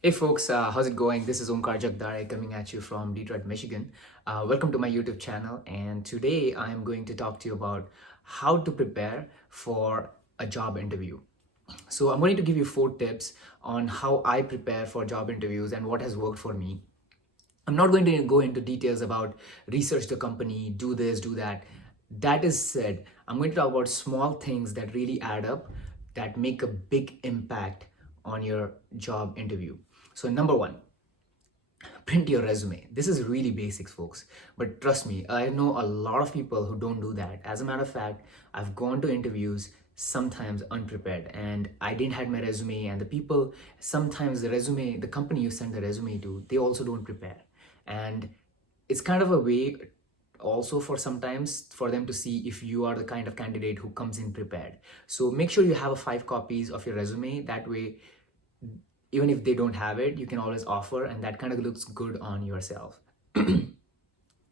Hey folks, how's it going? This is Omkar Jagdare coming at you from Detroit, Michigan. Welcome to my YouTube channel, and today I'm going to talk to you about how to prepare for a job interview. So I'm going to give you 4 tips on how I prepare for job interviews and what has worked for me. I'm not going to go into details about research the company, do this, do that. That is said, I'm going to talk about small things that really add up, that make a big impact on your job interview. So, number one, print your resume. This is really basics, folks. But trust me, I know a lot of people who don't do that. As a matter of fact, I've gone to interviews sometimes unprepared and I didn't have my resume, and the people, sometimes the company you send the resume to, they also don't prepare. And it's kind of a way also for sometimes for them to see if you are the kind of candidate who comes in prepared. So make sure you have a 5 copies of your resume. That way, even if they don't have it, you can always offer, and that kind of looks good on yourself.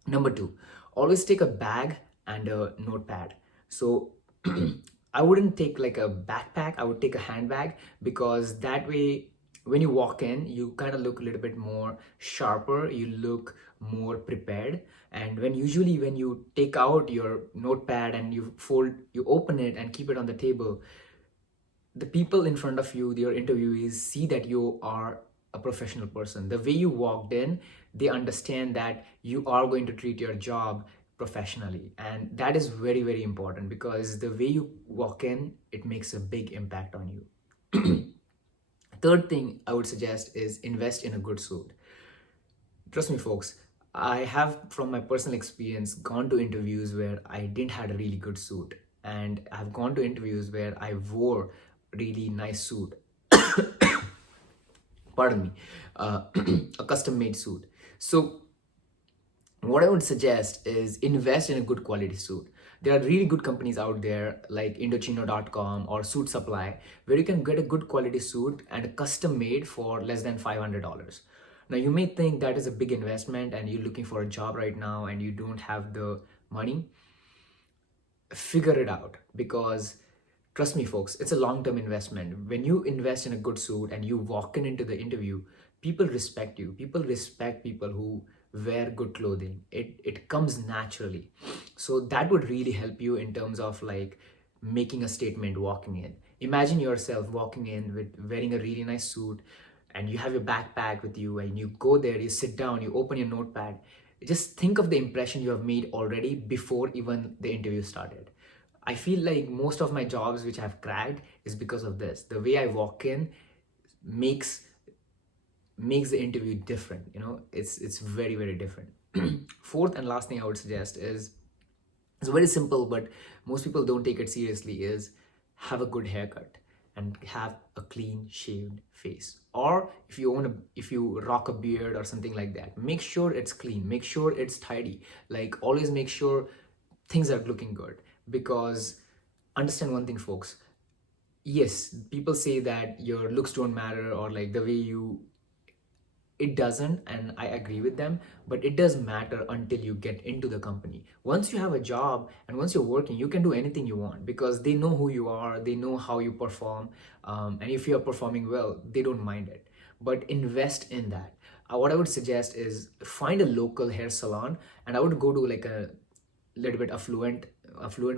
Number two, always take a bag and a notepad. So I wouldn't take like a backpack, I would take a handbag, because that way when you walk in, you kind of look a little bit more sharper, you look more prepared. And when you take out your notepad and you open it and keep it on the table, the people in front of you, your interviewees, see that you are a professional person. The way you walked in, they understand that you are going to treat your job professionally. And that is very, very important, because the way you walk in, it makes a big impact on you. Third thing I would suggest is invest in a good suit. Trust me, folks, I have, from my personal experience, gone to interviews where I didn't had a really good suit, and I've gone to interviews where I wore really nice suit. Pardon me, a custom made suit. So what I would suggest is invest in a good quality suit. There are really good companies out there like Indochino.com or Suit Supply, where you can get a good quality suit and a custom made for less than $500. Now you may think that is a big investment and you're looking for a job right now and you don't have the money. Figure it out, because trust me folks, it's a long-term investment. When you invest in a good suit and you walk in into the interview, people respect you. People respect people who wear good clothing. It comes naturally. So that would really help you in terms of like making a statement walking in. Imagine yourself walking in with wearing a really nice suit, and you have your backpack with you, and you go there, you sit down, you open your notepad. Just think of the impression you have made already before even the interview started. I feel like most of my jobs which I've cracked is because of this. The way I walk in makes makes the interview different. It's very, very different. Fourth and last thing I would suggest is, it's very simple, but most people don't take it seriously, is have a good haircut and have a clean shaved face. Or if you rock a beard or something like that, make sure it's clean, make sure it's tidy. Like, always make sure things are looking good. Because understand one thing, folks, yes, people say that your looks don't matter, or like the way you, it doesn't, and I agree with them, but it does matter until you get into the company. Once you have a job and once you're working, you can do anything you want, because they know who you are, they know how you perform, and if you're performing well, they don't mind it. But invest in that. What I would suggest is find a local hair salon, and I would go to like a little bit affluent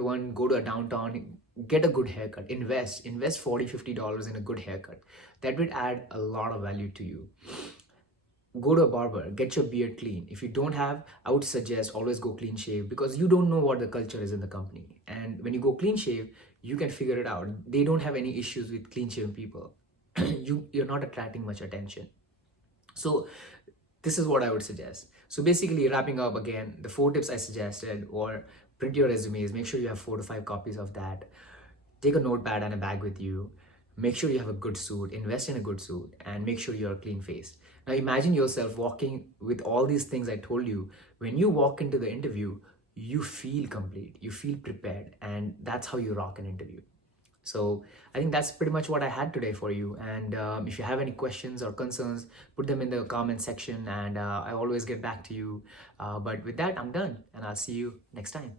one. Go to a downtown, get a good haircut, invest 40-50 dollars in a good haircut. That would add a lot of value to you. Go to a barber, get your beard clean. If you don't have, I would suggest always go clean shave, because you don't know what the culture is in the company. And when you go clean shave, you can figure it out. They don't have any issues with clean shaven people. You're not attracting much attention. So this is what I would suggest. So basically, wrapping up again, the 4 tips I suggested were: print your resumes, make sure you have 4 to 5 copies of that. Take a notepad and a bag with you. Make sure you have a good suit, invest in a good suit, and make sure you're clean faced. Now imagine yourself walking with all these things I told you. When you walk into the interview, you feel complete, you feel prepared, and that's how you rock an interview. So I think that's pretty much what I had today for you. And if you have any questions or concerns, put them in the comment section, and I always get back to you. But with that, I'm done, and I'll see you next time.